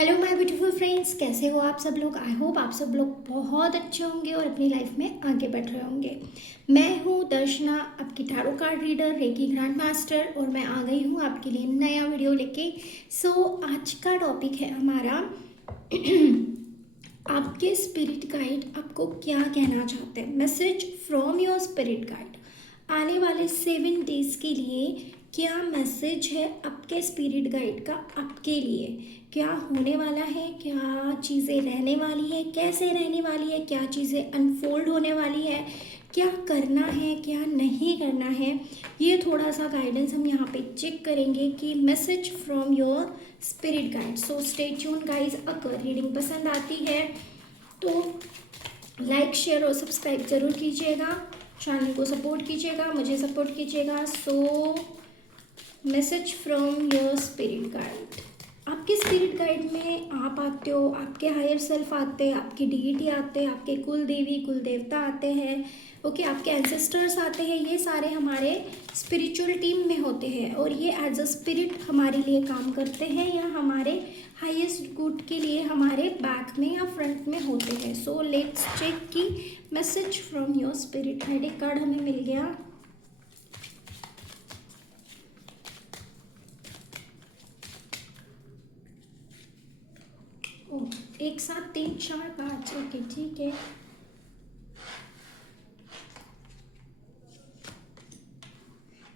Hello my beautiful friends, कैसे हो आप सब लोग। आई होप आप सब लोग बहुत अच्छे होंगे और अपनी लाइफ में आगे बढ़ रहे होंगे। मैं हूँ दर्शना, आपकी tarot card reader, reiki grand master, और मैं आ गई हूँ आपके लिए नया वीडियो लेके। आज का टॉपिक है हमारा आपके स्पिरिट गाइड आपको क्या कहना चाहते हैं। Message from your spirit guide. आने वाले 7 डेज के लिए क्या मैसेज है आपके स्पिरिट गाइड का आपके लिए। क्या होने वाला है, क्या चीज़ें रहने वाली है, कैसे रहने वाली है, क्या चीज़ें अनफोल्ड होने वाली है, क्या करना है, क्या नहीं करना है। ये थोड़ा सा गाइडेंस हम यहाँ पे चेक करेंगे कि message from your spirit guide. So stay tune guys. अगर रीडिंग पसंद आती है तो लाइक, शेयर और सब्सक्राइब ज़रूर कीजिएगा। चैनल को सपोर्ट कीजिएगा, मुझे सपोर्ट कीजिएगा। So message from your spirit guide. आपके स्पिरिट गाइड में आप आते हो, आपके हायर सेल्फ आते हैं, आपकी डीईटी आते हैं, आपके कुल देवी कुल देवता आते हैं, ओके, आपके एंसेस्टर्स आते हैं। ये सारे हमारे स्पिरिचुअल टीम में होते हैं और ये एज अ स्पिरिट हमारे लिए काम करते हैं या हमारे हाईएस्ट गुड के लिए हमारे बैक में या फ्रंट में होते हैं। सो लेट्स चेक की message from your spirit guide. एक कार्ड हमें मिल गया। एक साथ 3-4 कार्ड्स, ओके ठीक है।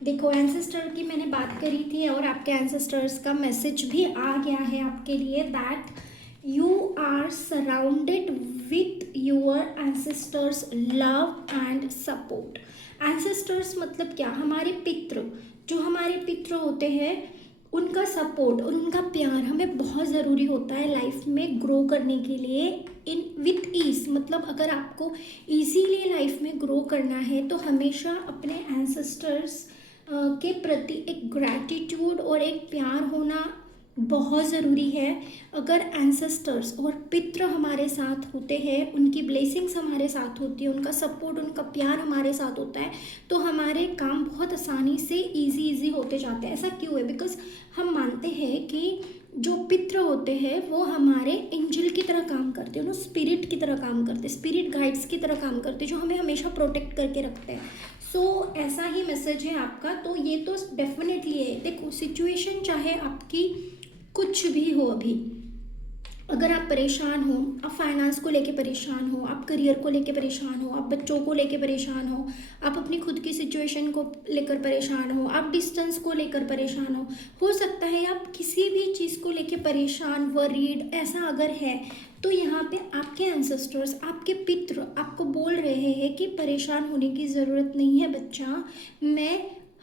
देखो, एंसेस्टर की मैंने बात करी थी और आपके एंसेस्टर्स का मैसेज भी आ गया है आपके लिए, that you are surrounded with your ancestors love and support. Ancestors मतलब क्या, हमारे पितृ, जो हमारे पितृ होते हैं उनका सपोर्ट और उनका प्यार हमें बहुत ज़रूरी होता है लाइफ में ग्रो करने के लिए। इन विथ ईज मतलब अगर आपको इजीली लाइफ में ग्रो करना है तो हमेशा अपने एंसेस्टर्स के प्रति एक ग्रैटिट्यूड और एक प्यार होना बहुत ज़रूरी है। अगर एंसेस्टर्स और पितृ हमारे साथ होते हैं, उनकी ब्लेसिंग्स हमारे साथ होती है, उनका सपोर्ट, उनका प्यार हमारे साथ होता है, तो हमारे काम बहुत आसानी से इजी होते जाते हैं। ऐसा क्यों है? बिकॉज हम मानते हैं कि जो पितृ होते हैं वो हमारे एंजल की तरह काम करते हैं, वो स्पिरिट की तरह काम करते हैं, स्पिरिट गाइड्स की तरह काम करते हैं, जो हमें हमेशा प्रोटेक्ट करके रखते हैं। सो ऐसा ही मैसेज है आपका। तो ये तो डेफिनेटली है। देखो, सिचुएशन चाहे आपकी कुछ भी हो, अभी अगर आप परेशान हो, आप फाइनेंस को लेके परेशान हो, आप करियर को लेके परेशान हो, आप बच्चों को लेके परेशान हो, आप अपनी खुद की सिचुएशन को लेकर परेशान हो, आप डिस्टेंस को लेकर परेशान हो सकता है आप किसी भी चीज़ को लेके परेशान, वरीड, ऐसा अगर है तो यहाँ पे आपके एंसेस्टर्स, आपके पितृ आपको बोल रहे हैं कि परेशान होने की ज़रूरत नहीं है बच्चा,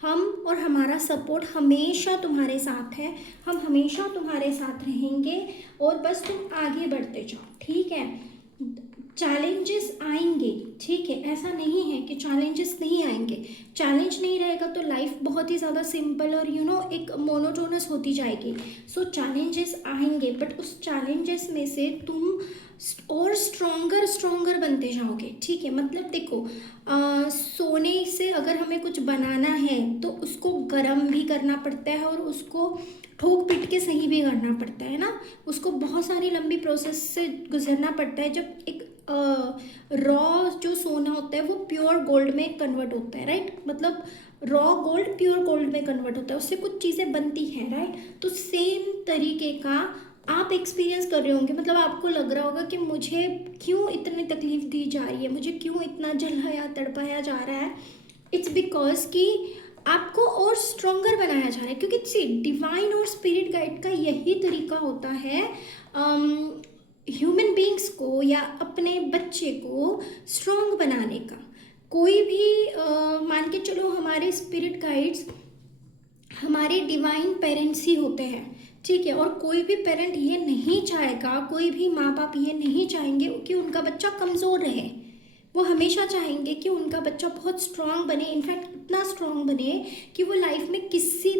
हम और हमारा सपोर्ट हमेशा तुम्हारे साथ है, हम हमेशा तुम्हारे साथ रहेंगे और बस तुम आगे बढ़ते जाओ, ठीक है। चैलेंजेस आएंगे, ठीक है, ऐसा नहीं है कि चैलेंजेस नहीं आएंगे। चैलेंज नहीं रहेगा तो लाइफ बहुत ही ज़्यादा सिंपल और एक मोनोटोनस होती जाएगी। सो चैलेंजेस आएंगे, बट उस चैलेंजेस में से तुम और स्ट्रॉन्गर बनते जाओगे, ठीक है। मतलब देखो, सोने से अगर हमें कुछ बनाना है तो उसको गर्म भी करना पड़ता है और उसको ठोक पीट के सही भी करना पड़ता है ना, उसको बहुत सारी लंबी प्रोसेस से गुजरना पड़ता है। जब एक रॉ जो सोना होता है वो प्योर गोल्ड में कन्वर्ट होता है, राइट, मतलब रॉ गोल्ड प्योर गोल्ड में कन्वर्ट होता है, उससे कुछ चीज़ें बनती हैं, राइट। तो सेम तरीके का आप एक्सपीरियंस कर रहे होंगे, मतलब आपको लग रहा होगा कि मुझे क्यों इतनी तकलीफ दी जा रही है, मुझे क्यों इतना जलाया तड़पाया जा रहा है। इट्स बिकॉज कि आपको और स्ट्रॉन्गर बनाया जा रहा है, क्योंकि सी डिवाइन और स्पिरिट गाइड का यही तरीका होता है ह्यूमन बींग्स को या अपने बच्चे को स्ट्रॉन्ग बनाने का। कोई भी मान के चलो, हमारे स्पिरिट गाइड्स हमारे डिवाइन पेरेंट्स ही होते हैं, ठीक है। और कोई भी पेरेंट ये नहीं चाहेगा, कोई भी माँ बाप ये नहीं चाहेंगे कि उनका बच्चा कमज़ोर रहे। वो हमेशा चाहेंगे कि उनका बच्चा बहुत स्ट्रांग बने, इनफैक्ट इतना स्ट्रांग बने कि वो लाइफ में किसी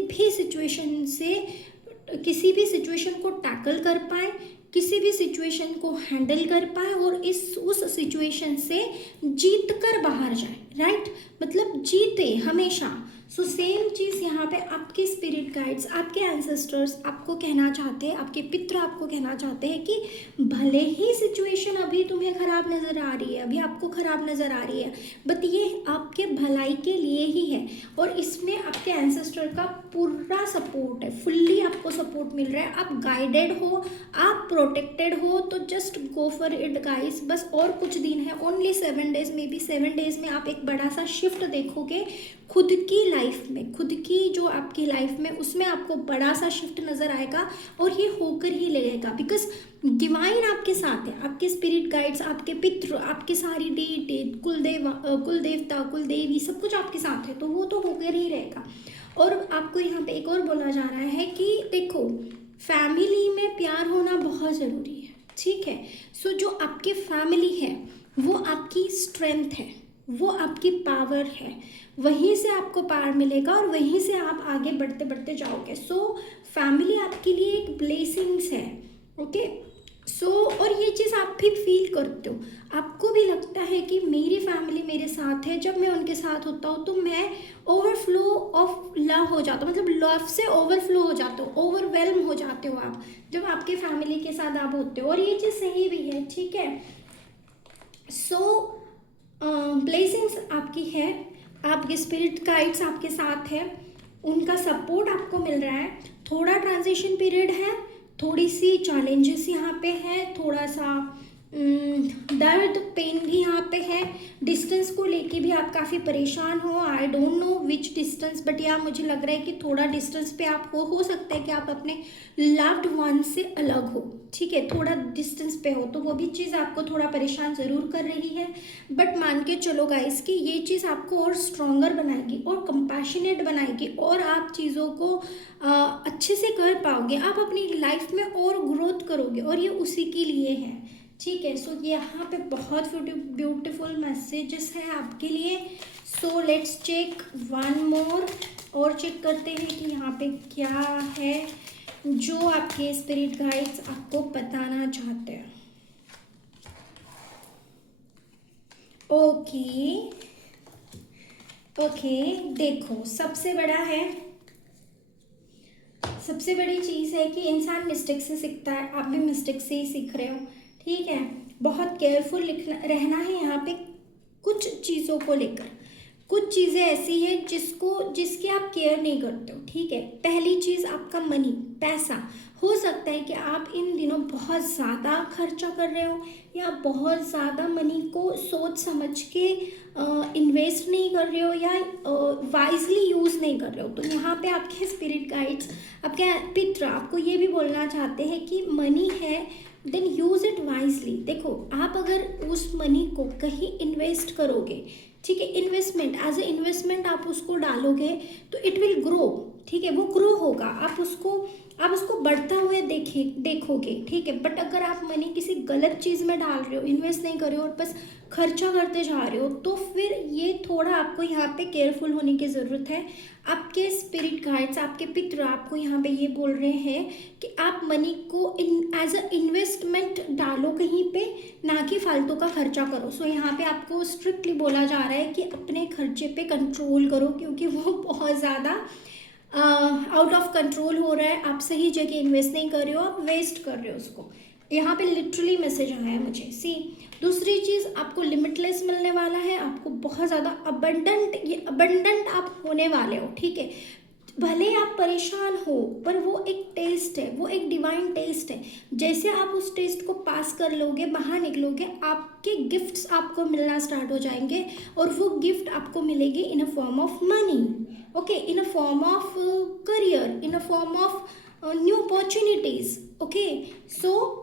भी सिचुएशन को टैकल कर पाए, किसी भी सिचुएशन को हैंडल कर पाए और उस सिचुएशन से जीत कर बाहर जाए, राइट, मतलब जीते हमेशा। सो सेम चीज़ यहाँ पे आपके स्पिरिट गाइड्स, आपके एंसेस्टर्स आपको कहना चाहते हैं, आपके पितृ आपको कहना चाहते हैं कि भले ही सिचुएशन अभी तुम्हें ख़राब नज़र आ रही है, अभी आपको ख़राब नज़र आ रही है, बट ये आपके भलाई के लिए ही है। और इसमें आपके एंसेस्टर का पूरा सपोर्ट है, फुल्ली आपको सपोर्ट मिल रहा है, आप गाइडेड हो, आप प्रोटेक्टेड हो। तो just go for it guys. बस और कुछ दिन है, only 7 days, may be 7 days में आप एक बड़ा सा शिफ्ट देखोगे खुद की लाइफ में, खुद की जो आपकी लाइफ में, उसमें आपको बड़ा सा शिफ्ट नज़र आएगा और ये होकर ही लगेगा। बिकॉज डिवाइन आपके साथ है, आपके स्पिरिट गाइड्स, आपके पितृ, आपकी सारी डेटी, कुलदेवता, कुलदेवी, सब कुछ आपके साथ है, तो वो तो होकर ही रहेगा। और आपको यहाँ पे एक और बोला जा रहा है कि देखो, फैमिली में प्यार होना बहुत ज़रूरी है, ठीक है। सो जो आपकी फैमिली है वो आपकी स्ट्रेंथ है, वो आपकी पावर है, वहीं से आपको पावर मिलेगा और वहीं से आप आगे बढ़ते बढ़ते जाओगे। सो फैमिली आपके लिए एक ब्लेसिंग्स है, ओके। सो और ये चीज़ आप भी फील करते हो, आपको भी लगता है कि मेरी फैमिली मेरे साथ है, जब मैं उनके साथ होता हूँ तो मैं ओवरफ्लो ऑफ लव हो जाता हूँ, मतलब लव से ओवरफ्लो हो जाते हो, ओवरवेलम हो जाते हो आप जब आपके फैमिली के साथ आप होते हो। और ये चीज़ सही भी है, ठीक है। सो ब्लेसिंग्स आपकी है, आपके स्पिरिट गाइड्स आपके साथ है, उनका सपोर्ट आपको मिल रहा है। थोड़ा ट्रांजिशन पीरियड है, थोड़ी सी चैलेंजेस यहाँ पे है, थोड़ा सा दर्द पेन भी यहाँ पे है, डिस्टेंस को लेके भी आप काफ़ी परेशान हो। I don't know which distance, but यार मुझे लग रहा है कि थोड़ा डिस्टेंस पे आप हो सकता है कि आप अपने लव्ड वन से अलग हो, ठीक है, थोड़ा डिस्टेंस पे हो, तो वो भी चीज़ आपको थोड़ा परेशान ज़रूर कर रही है। बट मान के चलो गाइस कि ये चीज़ आपको और स्ट्रॉन्गर बनाएगी और कंपैशनेट बनाएगी और आप चीज़ों को अच्छे से कर पाओगे, आप अपनी लाइफ में और ग्रोथ करोगे, और ये उसी के लिए है, ठीक है। सो यहाँ पे बहुत ब्यूटीफुल मैसेजेस हैं आपके लिए। So let's check one more, और चेक करते हैं कि यहाँ पे क्या है जो आपके स्पिरिट गाइड्स आपको बताना चाहते हैं। ओके देखो, सबसे बड़ी चीज़ है कि इंसान मिस्टेक से सीखता है, आप भी मिस्टेक से ही सीख रहे हो, ठीक है। बहुत केयरफुल रहना है यहाँ पे कुछ चीज़ों को लेकर। कुछ चीज़ें ऐसी है जिसकी आप केयर नहीं करते हो, ठीक है। पहली चीज़ आपका मनी, पैसा। हो सकता है कि आप इन दिनों बहुत ज़्यादा खर्चा कर रहे हो या बहुत ज़्यादा मनी को सोच समझ के इन्वेस्ट नहीं कर रहे हो या वाइजली यूज़ नहीं कर रहे हो। तो यहाँ पे आपके स्पिरिट गाइड्स, आपके पितृ आपको ये भी बोलना चाहते हैं कि मनी है, देन यूज़ इट वाइजली। देखो, आप अगर उस मनी को कहीं इन्वेस्ट करोगे, ठीक है, इन्वेस्टमेंट एज ए इन्वेस्टमेंट आप उसको डालोगे तो इट विल ग्रो, ठीक है, वो ग्रो होगा, आप उसको बढ़ता हुए देखोगे, ठीक है। बट अगर आप मनी किसी गलत चीज़ में डाल रहे हो, इन्वेस्ट नहीं कर रहे हो और बस खर्चा करते जा रहे हो, तो फिर ये थोड़ा आपको यहाँ पे केयरफुल होने की ज़रूरत है। आपके स्पिरिट गाइड्स, आपके पितृ आपको यहाँ पे ये बोल रहे हैं कि आप मनी को एज अ इन्वेस्टमेंट डालो कहीं पे, ना कि फालतू का खर्चा करो। सो यहाँ पे आपको स्ट्रिक्टली बोला जा रहा है कि अपने खर्चे पे कंट्रोल करो, क्योंकि वो बहुत ज़्यादा आउट ऑफ कंट्रोल हो रहा है। आप सही जगह इन्वेस्ट नहीं कर रहे हो, आप वेस्ट कर रहे हो उसको। यहाँ पे लिटरली मैसेज आया है मुझे। सी दूसरी चीज़, आपको लिमिटलेस मिलने वाला है, आपको बहुत ज़्यादा अबंडेंट आप होने वाले हो, ठीक है। भले आप परेशान हो, पर वो एक टेस्ट है, वो एक डिवाइन टेस्ट है। जैसे आप उस टेस्ट को पास कर लोगे, बाहर निकलोगे, आपके गिफ्ट्स आपको मिलना स्टार्ट हो जाएंगे, और वो गिफ्ट आपको मिलेगी in a form of money, okay, in a form of career, in a form of new opportunities, okay. So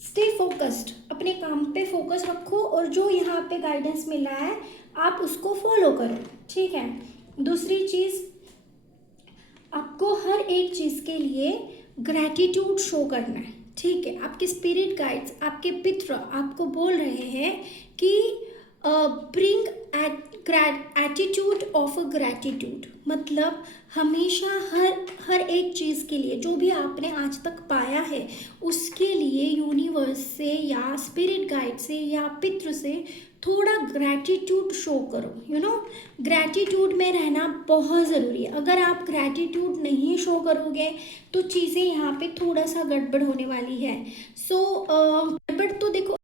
stay focused, अपने काम पे फोकस रखो, और जो यहाँ पे गाइडेंस मिला है आप उसको फॉलो करो, ठीक है। दूसरी चीज़, आपको हर एक चीज़ के लिए ग्रैटिट्यूड शो करना है, ठीक है। आपके स्पिरिट गाइड्स, आपके पितृ आपको बोल रहे हैं कि एटीट्यूड ऑफ अ ग्रैटिट्यूड, मतलब हमेशा हर एक चीज़ के लिए जो भी आपने आज तक पाया है उसके लिए यूनिवर्स से या स्पिरिट गाइड से या पितृ से थोड़ा ग्रैटिट्यूड शो करो। ग्रैटिट्यूड में रहना बहुत ज़रूरी है। अगर आप ग्रैटिट्यूड नहीं शो करोगे तो चीज़ें यहाँ पे थोड़ा सा गड़बड़ होने वाली है। गड़बड़ तो देखो